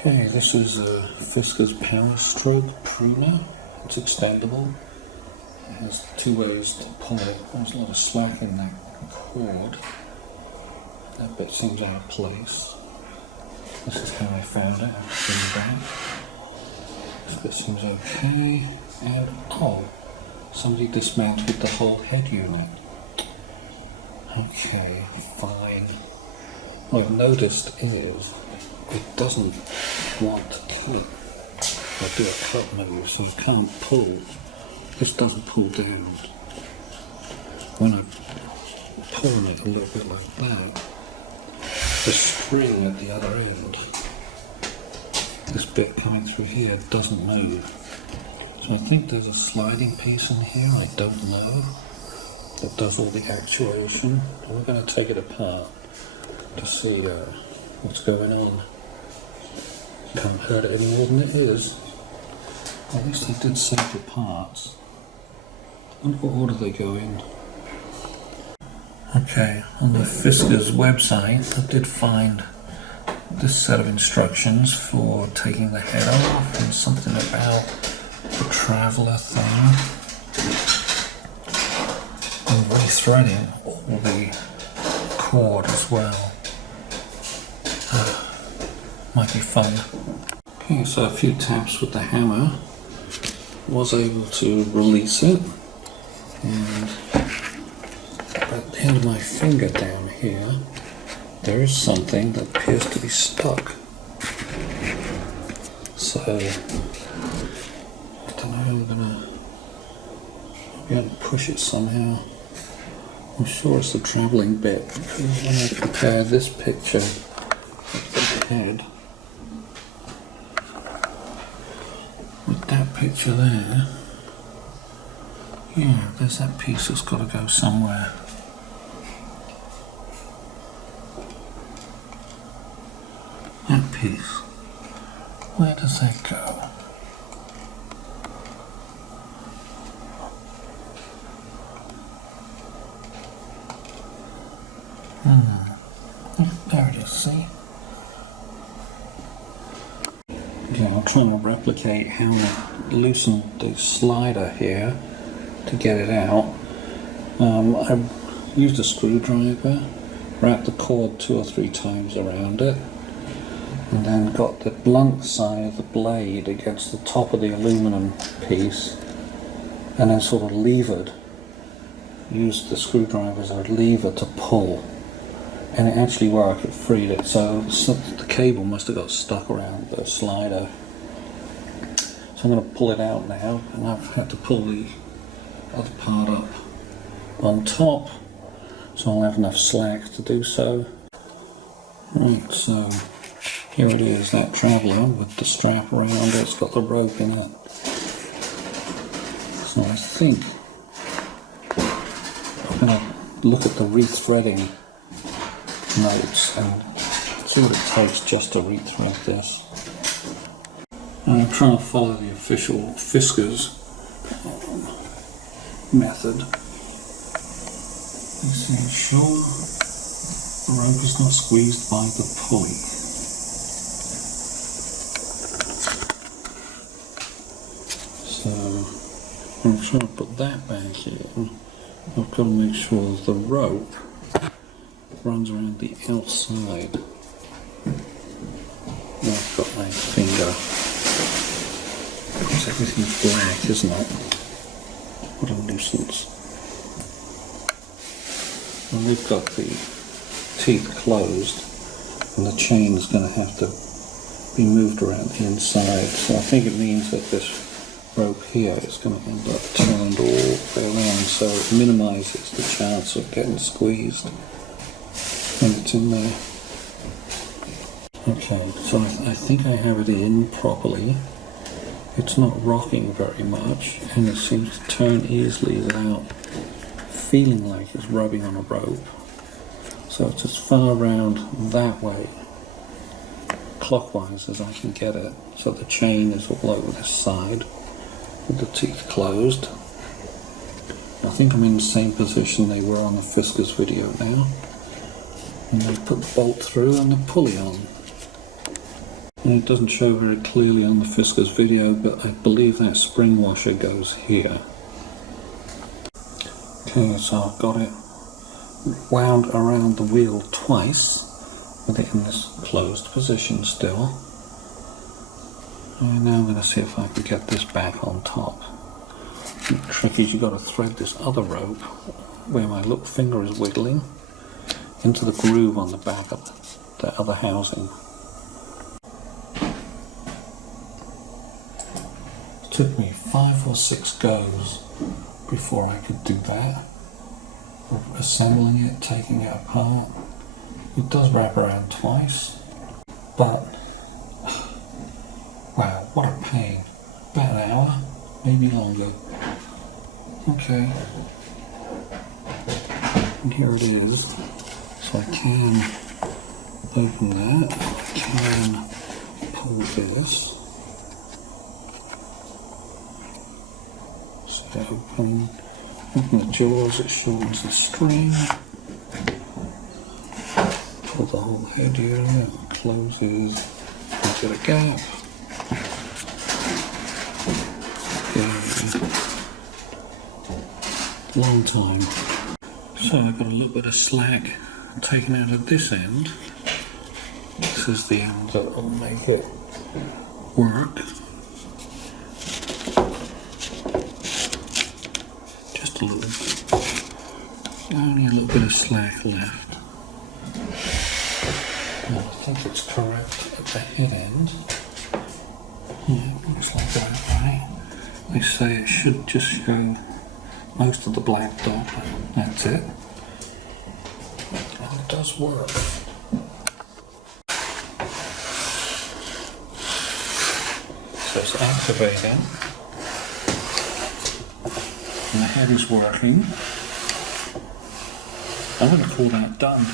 Okay, this is a Fiskars Power Stroke Pruner. It's extendable. It has two ways to pull it. There's a lot of slack in that cord. That bit seems out of place. This is how I found it. I've figured it out. This bit seems okay. And oh, somebody dismantled the whole head unit. Okay, fine. What I've noticed is it doesn't want to cut or do a cut move, so you can't pull. This doesn't pull down. When I pull it a little bit like that, the string at the other end, this bit coming through here, doesn't move. So I think there's a sliding piece in here, I don't know, that does all the actuation. We're going to take it apart to see what's going on. Can't hurt it any more than it is. At least they did save the parts. I wonder what order they go in. Okay, on the Fiskars website I did find this set of instructions for taking the head off and something about the traveller thing and rethreading all the cord as well. Might be fun. Okay, so a few taps with the hammer, was able to release it, and at the end of my finger down here there is something that appears to be stuck. So I don't know, I'm gonna push it somehow. I'm sure it's the travelling bit. When I compare this picture of the head with that picture there, yeah, there's that piece that's got to go somewhere. That piece, where does that go? There it is, see? Okay, I'm trying to replicate how I loosened the slider here to get it out. I used a screwdriver, wrapped the cord 2 or 3 times around it, and then got the blunt side of the blade against the top of the aluminum piece, and then sort of levered. Used the screwdriver as a lever to pull. And it actually worked, it freed it, so the cable must have got stuck around the slider. So I'm going to pull it out now, and I've had to pull the other part up on top, so I'll have enough slack to do so. Right, so here it is, that traveller with the strap around it, it's got the rope in it. So I think I'm going to look at the rethreading notes and see what it takes just to rethread this. I'm trying to follow the official Fiskars method. Let's ensure the rope is not squeezed by the pulley. So I'm trying to put that back in. I've got to make sure the rope runs around the outside. Now I've got my finger. Because everything's black, isn't it? What a nuisance. And we've got the teeth closed, and the chain is going to have to be moved around the inside. So I think it means that this rope here is going to end up turned all the way around, so it minimises the chance of getting squeezed when it's in there. Okay, so I think I have it in properly. It's not rocking very much, and it seems to turn easily without feeling like it's rubbing on a rope. So it's as far around that way, clockwise, as I can get it. So the chain is all over this side, with the teeth closed. I think I'm in the same position they were on the Fiskars video now. And then put the bolt through and the pulley on. And it doesn't show very clearly on the Fiskars video, but I believe that spring washer goes here. Okay, so I've got it wound around the wheel twice with it in this closed position still. And now I'm going to see if I can get this back on top. The trick is you've got to thread this other rope where my little finger is wiggling into the groove on the back of the other housing. It took me 5 or 6 goes before I could do that. Assembling it, taking it apart. It does wrap around twice, but wow, what a pain. About an hour, maybe longer. Okay, and here it is. So I can open that, I can pull this. So open the jaws, it shortens the string. Pull the whole head here, it closes into the gap. Long time. So I've got a little bit of slack taken out of this end. This is the end that will make it work. Just a little bit. Only a little bit of slack left. Well, I think it's correct at the head end. Yeah, looks like that, right? They say it should just show most of the black dot. That's it. And it does work. So it's activating. And the head is working. I'm going to call that done.